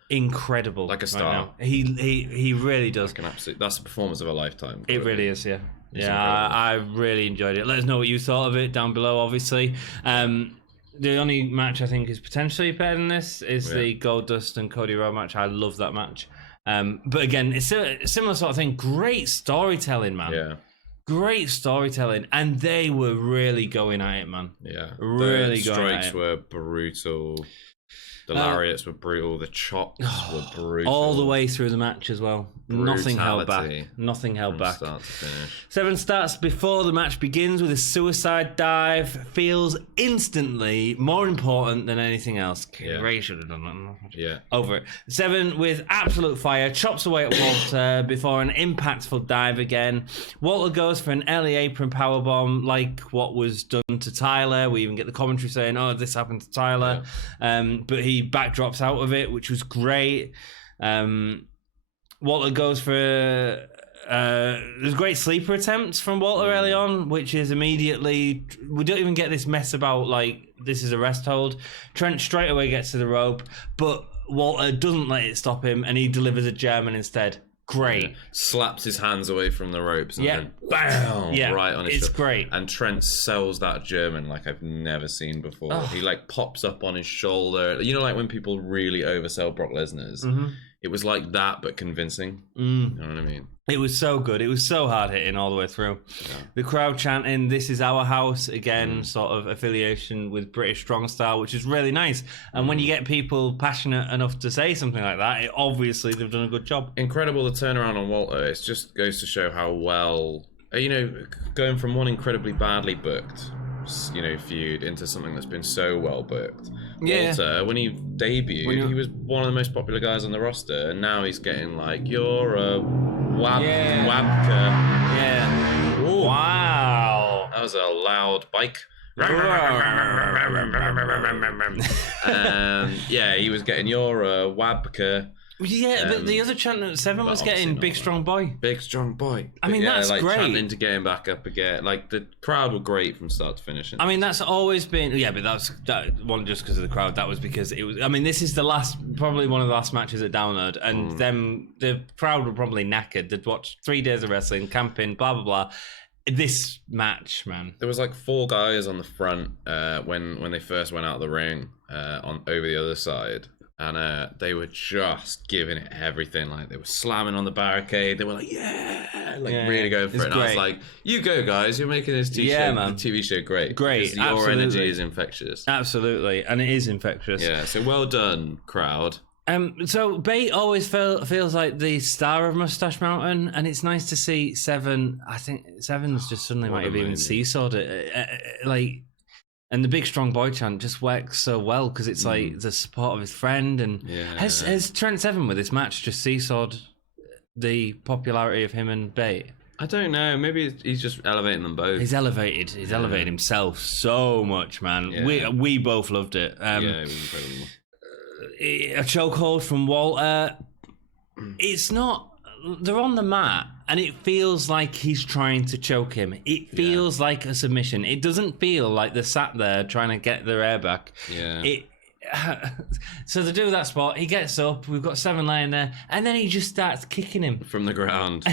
incredible. Like a star. Right, he really does. That's the performance of a lifetime. It really is, yeah. I really enjoyed it. Let us know what you thought of it down below, obviously. The only match I think is potentially better than this is the Goldust and Cody Rhodes match. I love that match. But again, it's a similar sort of thing. Great storytelling, man. Yeah. Great storytelling, and they were really going at it, man. Yeah, really the going at strikes it. were brutal. The lariats were brutal. The chops were brutal. All the way through the match as well. Nothing held back. Nothing held back. Start to finish. Seven starts before the match begins with a suicide dive. Feels instantly more important than anything else. Ray should have done that. Yeah. Over it. Seven with absolute fire chops away at Walter before an impactful dive again. Walter goes for an LA apron powerbomb like what was done to Tyler. We even get the commentary saying, "Oh, this happened to Tyler," but he backdrops out of it, which was great. Walter goes for there's great sleeper attempts from Walter early on, which is immediately, we don't even get this mess about like this is a rest hold. Trent straight away gets to the rope, but Walter doesn't let it stop him, and he delivers a German instead. Great. Yeah. Slaps his hands away from the ropes and then bam, right on his shoulder. It's great. And Trent sells that German like I've never seen before. He like pops up on his shoulder. You know, like when people really oversell Brock Lesnar's. It was like that, but convincing. You know what I mean? It was so good. It was so hard hitting all the way through. Yeah. The crowd chanting, "This is our house," again, sort of affiliation with British Strong Style, which is really nice. And when you get people passionate enough to say something like that, obviously they've done a good job. Incredible the turnaround on Walter. It just goes to show how well, you know, going from one incredibly badly booked, you know, feud into something that's been so well booked. Walter, when he debuted, he was one of the most popular guys on the roster, and now he's getting like, "You're a wabka." Yeah. Ooh. Wow. That was a loud bike. Yeah, he was getting, "You're a wabka." Yeah, but the other chant at Seven was getting "Big Strong Boy." Big Strong Boy. I mean, that's like, great. Chanting to get him back up again. Like, the crowd were great from start to finish. I mean, that's always been... Yeah, but that wasn't just because of the crowd. That was because it was... I mean, this is probably one of the last matches at Download, and the crowd were probably knackered. They'd watched 3 days of wrestling, camping, blah, blah, blah. This match, man. There was like 4 guys on the front when they first went out of the ring over the other side. And they were just giving it everything. Like, they were slamming on the barricade. They were like, really going for it. And I was like, "You go, guys. You're making this TV show great. Great. Your energy is infectious." Absolutely. And it is infectious. Yeah, so well done, crowd. So Bate always feels like the star of Mustache Mountain, and it's nice to see Seven. I think Seven's just suddenly might have even seesawed it. And the Big Strong Boy chant just works so well because it's like the support of his friend. And has Trent Seven with this match just seesawed the popularity of him and Bate? I don't know. Maybe he's just elevating them both. He's elevated. He's elevated himself so much, man. Yeah. We both loved it. It was incredible. A chokehold from Walter. It's not... They're on the mat, and it feels like he's trying to choke him. It feels like a submission. It doesn't feel like they're sat there trying to get their air back. Yeah. So they do that spot. He gets up. We've got Seven laying there, and then he just starts kicking him from the ground.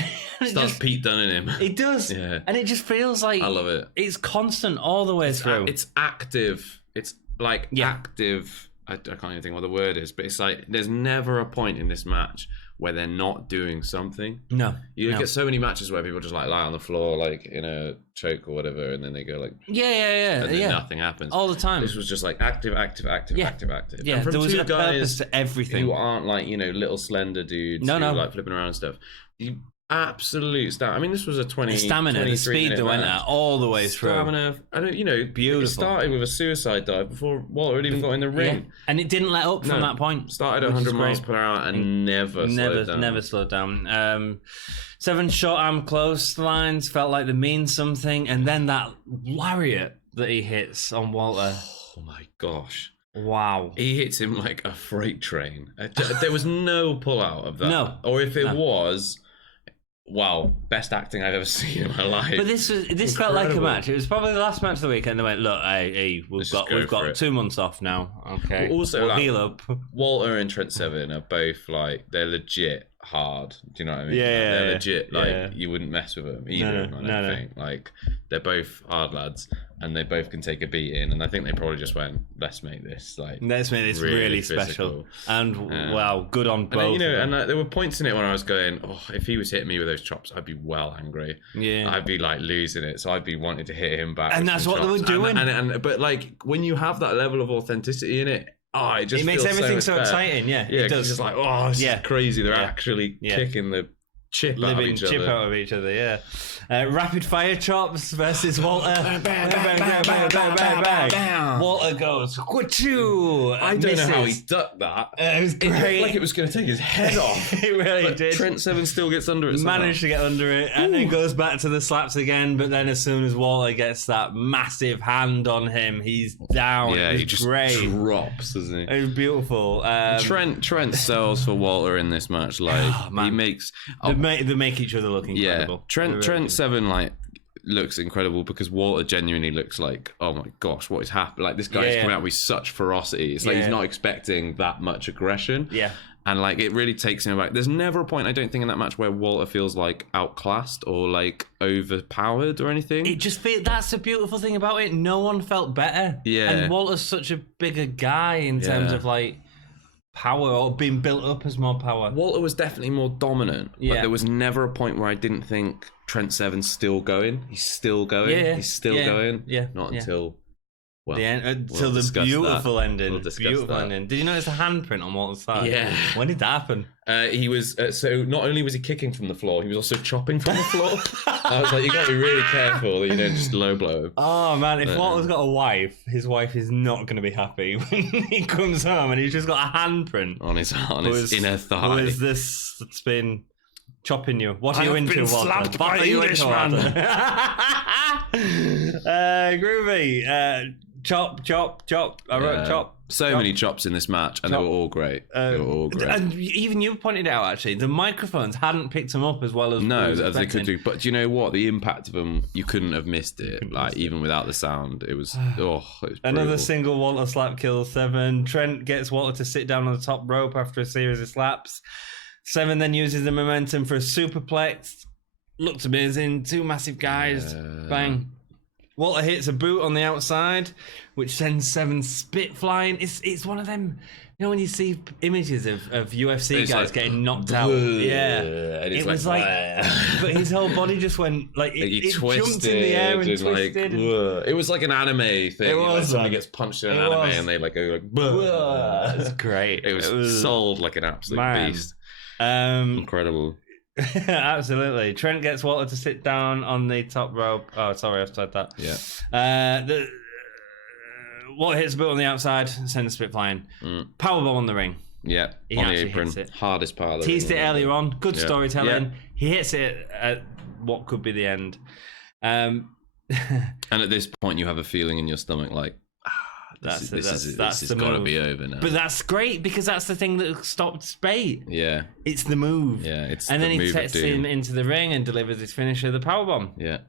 Starts Pete Dunning him. It does. Yeah. And it just feels like... I love it. It's constant all the way through. It's active. It's like active. I can't even think what the word is, but it's like there's never a point in this match where they're not doing something. No. You get so many matches where people just like lie on the floor like in a choke or whatever, and then they go like... Yeah. And then nothing happens. All the time. This was just like active. Yeah, And from there was two a purpose to everything. Who aren't like, you know, little slender dudes who like flipping around and stuff. You absolute stamina. I mean, this was a 20... Stamina, the speed they went at all the way through. Stamina. I don't, you know, beautiful. It started with a suicide dive before Walter had even got in the ring. Yeah. And it didn't let up from that point. Started 100 miles per hour and never slowed down. Seven short arm clotheslines felt like they mean something, and then that lariat that he hits on Walter. Oh my gosh. Wow. He hits him like a freight train. There was no pull out of that. No. Or if it was... Wow, best acting I've ever seen in my life. But this felt like a match. It was probably the last match of the week, and they went, "Look, hey, we've got 2 months off now. Okay, also, we'll heal up." Walter and Trent Seven are both like, they're legit hard. Do you know what I mean? Yeah, they're legit. Like you wouldn't mess with them either. I don't think. Like they're both hard lads, and they both can take a beating. And I think they probably just went, let's make this really special. And wow, good on both. And there were points in it when I was going, oh, if he was hitting me with those chops, I'd be well angry. Yeah, I'd be like losing it. So I'd be wanting to hit him back. And that's what they were doing. But like when you have that level of authenticity in it. Oh, it makes everything so exciting, yeah. Yeah, it does. It's just like, it's just crazy. They're actually kicking the chip out of each other. Yeah. Rapid fire chops versus Walter. Walter goes, I don't know how he ducked that. It was great. It looked like it was going to take his head off. It really did. Trent Seven still gets under it somehow. Managed to get under it and then goes back to the slaps again. But then as soon as Walter gets that massive hand on him, he's down. Yeah, he just drops, doesn't he? It was beautiful. Trent sells for Walter in this match. Like he makes... They make each other look incredible. Yeah, Trent Seven like looks incredible because Walter genuinely looks like, oh my gosh, what is happening? Like this guy's coming out with such ferocity. It's like he's not expecting that much aggression. Yeah. And like it really takes him back. There's never a point, I don't think, in that match where Walter feels like outclassed or like overpowered or anything. It just that's the beautiful thing about it. No one felt better. Yeah. And Walter's such a bigger guy in terms of like power or being built up as more power. Walter was definitely more dominant. But there was never a point where I didn't think Trent Seven's still going. He's still going. Yeah. He's still going. Yeah. Not until the end, until the beautiful ending. We'll discuss that. Ending. Did you notice a handprint on Walter's side? Yeah. When did that happen? He was so not only was he kicking from the floor, he was also chopping from the floor. I was like, you got to be really careful that you don't just low blow him. Oh man, if Walter's got a wife, his wife is not going to be happy when he comes home and he's just got a handprint on his inner thigh. Who is this that's been chopping you? What are you into, Walter? Slapped by Englishman. Groovy. Chop. I wrote chop. So many chops in this match, and they were all great. And even you pointed it out, actually, the microphones hadn't picked them up as well as as they could do. But do you know what? The impact of them, you couldn't have missed it. Like even without the sound, it was it was another single Walter slap kill. Seven. Trent gets Walter to sit down on the top rope after a series of slaps. Seven then uses the momentum for a superplex. Looked amazing. Two massive guys. Bang. Walter hits a boot on the outside, which sends Seven spit flying. It's one of them, you know, when you see images of UFC guys like, getting knocked out. Yeah. And it was like but his whole body just went, like, it jumped in the air and twisted. Like, it was like an anime thing. It was. Like, somebody gets punched in an anime and they like go like, it's great. It was sold like an absolute beast. Incredible. Absolutely. Trent gets Walter to sit down on the top rope. Oh, sorry, I've said that. Yeah. Walter hits a boot on the outside, sends a spit flying. Powerbomb on the ring. Yeah, he on the apron. Hardest part of the Teased ring. It earlier on. Good storytelling. Yeah. He hits it at what could be the end. And at this point, you have a feeling in your stomach like, this has got to be over now. But that's great because that's the thing that stopped Spate. Yeah. It's the move. Yeah, it's and the then move he sets him into the ring and delivers his finisher, the powerbomb. Yeah.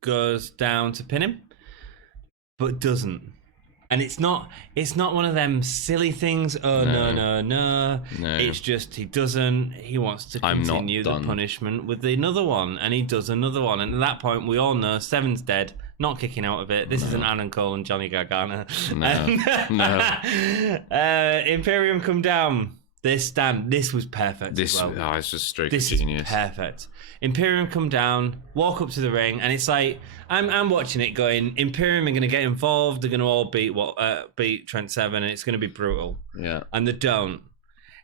Goes down to pin him, but doesn't. And it's not one of them silly things. Oh, no. It's just he doesn't. He wants to continue the punishment with another one. And he does another one. And at that point, we all know Seven's dead. Not kicking out of it. This isn't Adam Cole and Johnny Gargano. No. Imperium come down. This was perfect. It's just straight genius. Is perfect. Imperium come down, walk up to the ring, and it's like I'm watching it going, Imperium are going to get involved. They're going to all beat Trent Seven, and it's going to be brutal. Yeah. And they don't.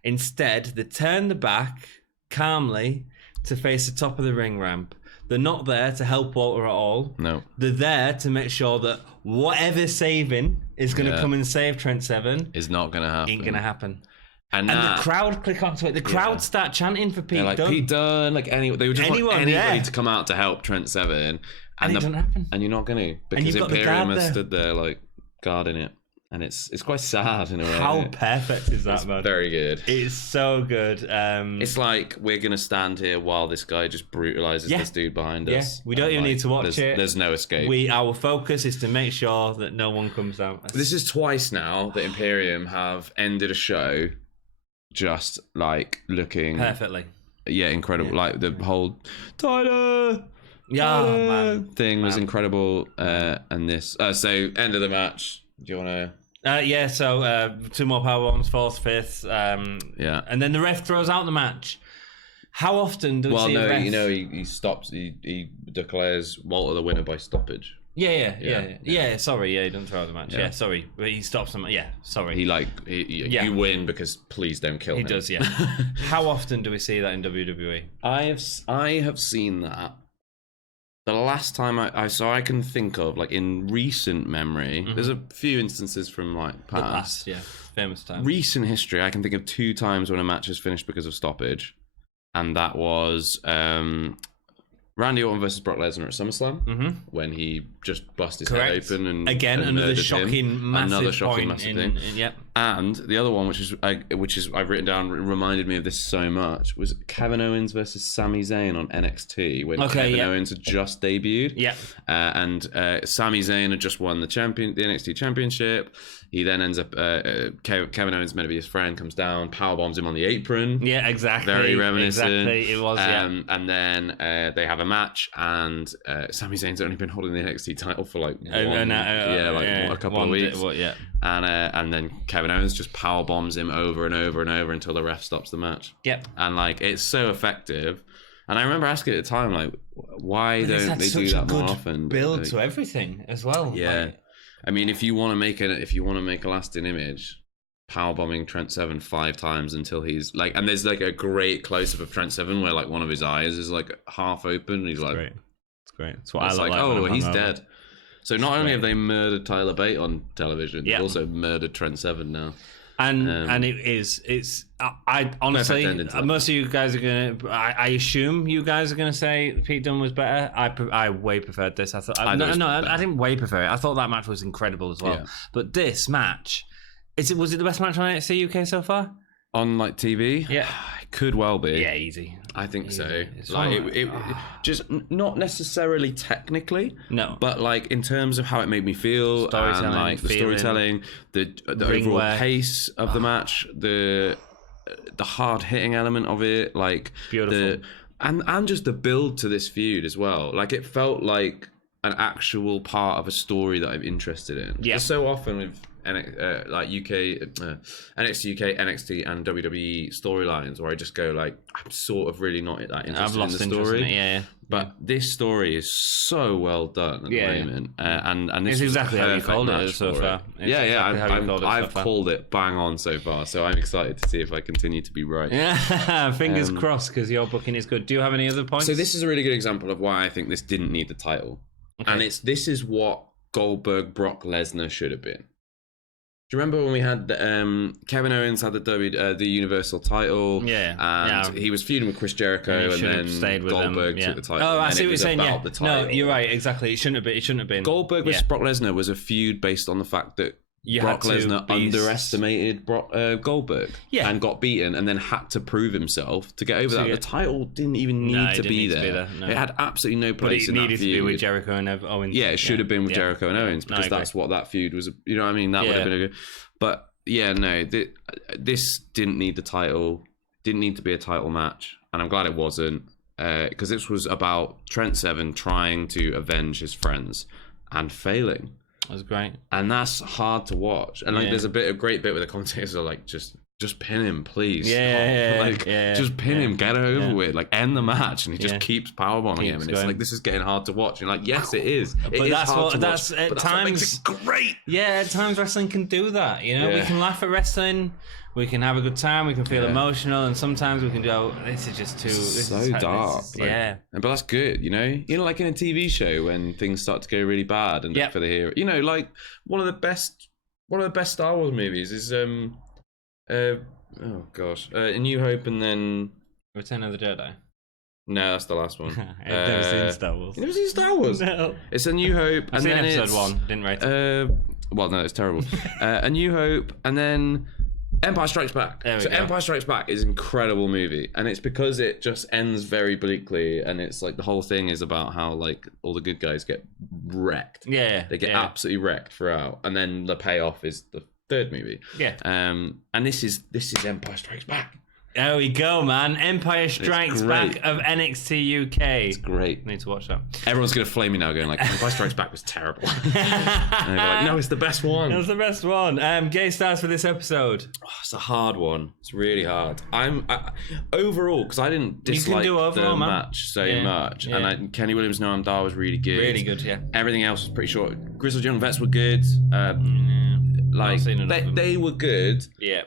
Instead, they turn the back calmly to face the top of the ring ramp. They're not there to help Walter at all. No. They're there to make sure that whatever saving is going to come and save Trent Seven is not going to happen. Ain't going to happen. And the crowd click onto it. The crowd start chanting for Pete Dunne. Pete Dunne, like they would just want anybody to come out to help Trent Seven. And it doesn't happen. And you're not going to because Imperium has stood there like guarding it. And it's quite sad in a way. How perfect is that, man? Very good. It's so good. It's like we're going to stand here while this guy just brutalizes this dude behind us. We don't even need to watch it. There's no escape. Our focus is to make sure that no one comes out. This is twice now that Imperium have ended a show just like looking perfectly. Yeah, incredible. Like the whole Tyler thing was incredible. And this, so end of the match. Do you want to? So 2 more powerbombs, 4th, 5th. And then the ref throws out the match. How often do we see the ref? He stops. He declares Walter the winner by stoppage. Yeah. Sorry, he doesn't throw out the match. Yeah, sorry, but he stops them. Yeah, sorry. You win because please don't kill him. He does. Yeah. How often do we see that in WWE? I have seen that. The last time I can think of, like in recent memory, there's a few instances from like past, famous times. Recent history, I can think of 2 times when a match is finished because of stoppage, and that was Randy Orton versus Brock Lesnar at SummerSlam when he just busted his head open and another shocking massive thing. And the other one, which is I've written down, reminded me of this so much, was Kevin Owens versus Sami Zayn on NXT when Kevin Owens had just debuted. And Sami Zayn had just won the NXT Championship. He then ends up Kevin Owens, meant to be his friend, comes down, powerbombs him on the apron. Yeah, exactly. Very reminiscent. Exactly, it was. And then they have a match, and Sami Zayn's only been holding the NXT title for like a couple of weeks. And then Kevin Owens just power bombs him over and over and over until the ref stops the match. And like it's so effective. And I remember asking at the time, like, why don't they do that more often? Build to everything as well. Yeah. Like, I mean, if you want to make a lasting image, powerbombing Trent Seven 5 times until he's like, and there's like a great close up of Trent Seven where like one of his eyes is like half open. And he's like, it's great. It's what I like. Oh, he's dead. So not only have they murdered Tyler Bate on television, they've also murdered Trent Seven now. And it's I honestly, most of you guys are gonna, I assume you guys are gonna say Pete Dunne was better. I way preferred this. I didn't way prefer it. I thought that match was incredible as well. But this match, was it the best match on NXT UK so far? On like TV? Yeah. It could well be. Yeah, easy. I think so. Like it just not necessarily technically. No. But like in terms of how it made me feel and like the storytelling, the overall pace of the match, the hard hitting element of it, like beautiful. And just the build to this feud as well. Like it felt like an actual part of a story that I'm interested in. Yeah. So often with like NXT UK, NXT, and WWE storylines, where I just go like, I'm sort of really not that interested in the story. But this story is so well done at the moment, and this is exactly how you called it so far. I've called it bang on so far. So I'm excited to see if I continue to be right. Yeah, fingers crossed, because your booking is good. Do you have any other points? So this is a really good example of why I think this didn't need the title, and this is what Goldberg Brock Lesnar should have been. Do you remember when we had Kevin Owens had the Universal title? And he was feuding with Chris Jericho, and then Goldberg took the title. Oh, I see what you're saying. No, you're right. Exactly. It shouldn't have been. Goldberg versus Brock Lesnar was a feud based on the fact that Brock Lesnar underestimated Goldberg and got beaten, and then had to prove himself to get over that. The title didn't even need to be there. No. It had absolutely no place in that feud. It needed to be with Jericho and Owens. Yeah, it should have been with Jericho and Owens, because that's what that feud was. You know what I mean? That would have been a good. But yeah, no, this didn't need the title. Didn't need to be a title match, and I'm glad it wasn't, because this was about Trent Seven trying to avenge his friends and failing. That was great, and that's hard to watch. And like, there's a great bit where the commentators are like, just pin him, please. Just pin him, get it over with, like end the match. And he just keeps powerbombing him, and it's like, this is getting hard to watch. And like, yes, it is. But that's hard to watch. At times makes it great. Yeah, at times wrestling can do that. You know, we can laugh at wrestling. We can have a good time. We can feel emotional, and sometimes we can go, "This is just too dark." But that's good, you know. You know, like in a TV show when things start to go really bad, and for the hero, you know, like one of the best Star Wars movies is A New Hope, and then Return of the Jedi. No, that's the last one. I've never seen Star Wars. You've never seen Star Wars? No. It's A New Hope, and then episode 1. Didn't rate it. Well, no, it's terrible. A New Hope, and then Empire Strikes Back. Empire Strikes Back is an incredible movie, and it's because it just ends very bleakly, and it's like the whole thing is about how like all the good guys get wrecked. Yeah, they get absolutely wrecked throughout, and then the payoff is the third movie. Yeah. And this is Empire Strikes Back. There we go, man. Empire Strikes Back of NXT UK. It's great. Need to watch that. Everyone's going to flame me now going like, Empire Strikes Back was terrible. And they're like, no, it's the best one. It's the best one. Gay stars for this episode. Oh, it's a hard one. It's really hard. Overall, because I didn't dislike the match so much. Yeah. And Kenny Williams, Noam Dar was really good. Really good, yeah. Everything else was pretty short. Grizzled Young Vets were good. They were good. Yeah.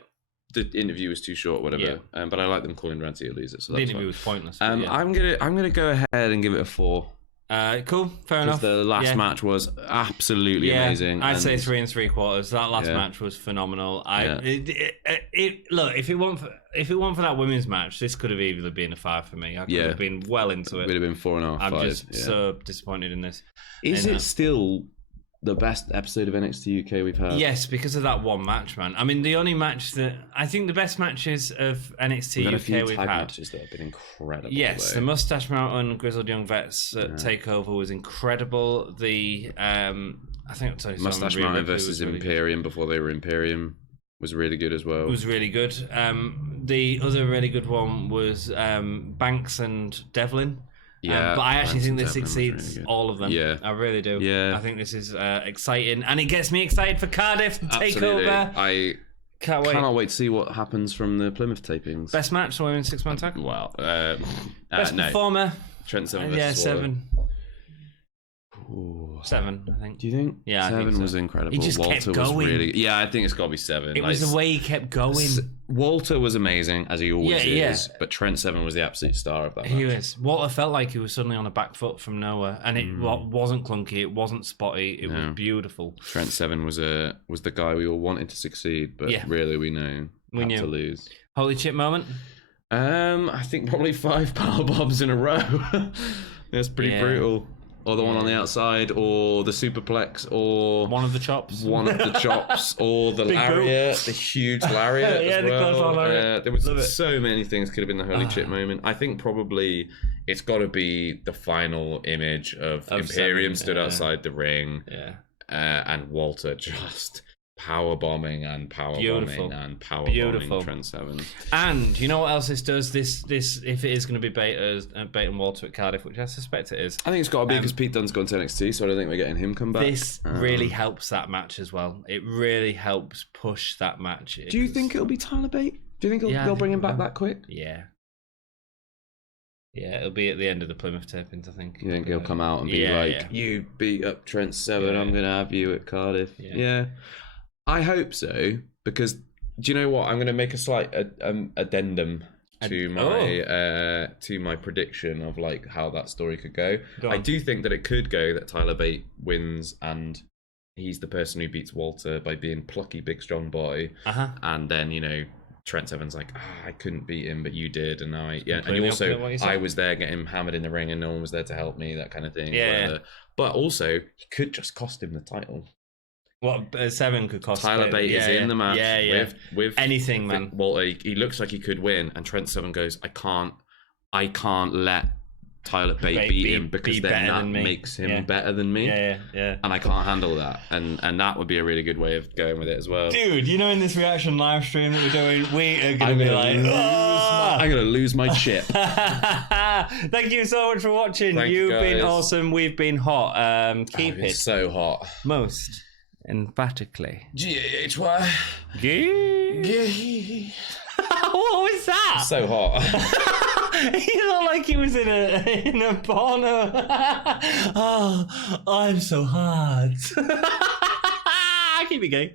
The interview was too short, whatever. Yeah. But I like them calling Ranty a loser. So the interview was pointless. I'm gonna go ahead and give it a 4. Cool, fair enough. The last match was absolutely amazing. I'd say 3 3/4. That last match was phenomenal. Look, if it weren't for that women's match, this could have easily been a 5 for me. I could have been well into it. Would have been 4.5. I'm just so disappointed in this. Is it still the best episode of NXT UK we've had? Yes, because of that one match, man. I mean, the only match that I think the best matches of NXT UK we've had matches that have been incredible. Yes, though. the Mustache Mountain Grizzled Young Vets takeover was incredible. The I think I'll tell you Mustache Mountain versus really Imperium before they were Imperium was really good as well. It was really good. The other really good one was Banks and Devlin. Yeah, but I actually think this exceeds all of them. Yeah, I really do. Yeah, I think this is exciting, and it gets me excited for Cardiff takeover. I cannot wait to see what happens from the Plymouth tapings. Best match, women 6-man tag. Well, best performer. Trent Seven. Yeah, 7. Ooh. 7, I think. Do you think? Yeah, 7 was incredible. He just Walter kept going. was really. Yeah, I think it's got to be 7. It was the way he kept going. Walter was amazing, as he always is. But Trent Seven was the absolute star of that match. He was. Walter felt like he was suddenly on a back foot from nowhere, and it wasn't clunky. It wasn't spotty. It was beautiful. Trent Seven was the guy we all wanted to succeed, but really we knew to lose. Holy chip moment. I think probably 5 power bombs in a row. That's pretty brutal. Or the one on the outside, or the superplex, or one of the chops. Or the lariat, the huge lariat. Yeah, the close-on lariat. There was so many things could have been the holy chip moment. I think probably it's got to be the final image of Imperium stood outside the ring, and Walter just power bombing and power bombing and power bombing Trent Seven. And you know what else this does? This if it is going to be Bait and Walter at Cardiff, which I suspect it is. I think it's got to be because Pete Dunne's gone to NXT, so I don't think we're getting him come back. This really helps that match as well. It really helps push that match. Do you think it'll be Tyler Bate? Do you think they'll bring him back that quick? Yeah. Yeah, it'll be at the end of the Plymouth tapings, I think. You think he'll come out and be like, "You beat up Trent Seven, I'm going to have you at Cardiff." Yeah. I hope so, because do you know what? I'm going to make a slight addendum to my prediction of like how that story could go. I do think that it could go that Tyler Bate wins and he's the person who beats Walter by being plucky, big, strong boy, and then Trent Seven's like, I couldn't beat him, but you did, and now I was there getting him hammered in the ring, and no one was there to help me, that kind of thing. Yeah. But also, he could just cost him the title. What 7 could cost? Tyler Bate is in the match with anything, man. Walter, he looks like he could win, and Trent Seven goes, I can't let Tyler Bate beat him because then that makes him better than me. Yeah. And I can't handle that, and that would be a really good way of going with it as well. Dude, in this reaction live stream that we're doing, we are going to be like, I'm going to lose my chip. Thank you so much for watching. You've been awesome. We've been hot. Keep it so hot. Most emphatically. G-H-Y. What was that? So hot. He looked like he was in a porno. Oh, I'm so hot. Keep it going.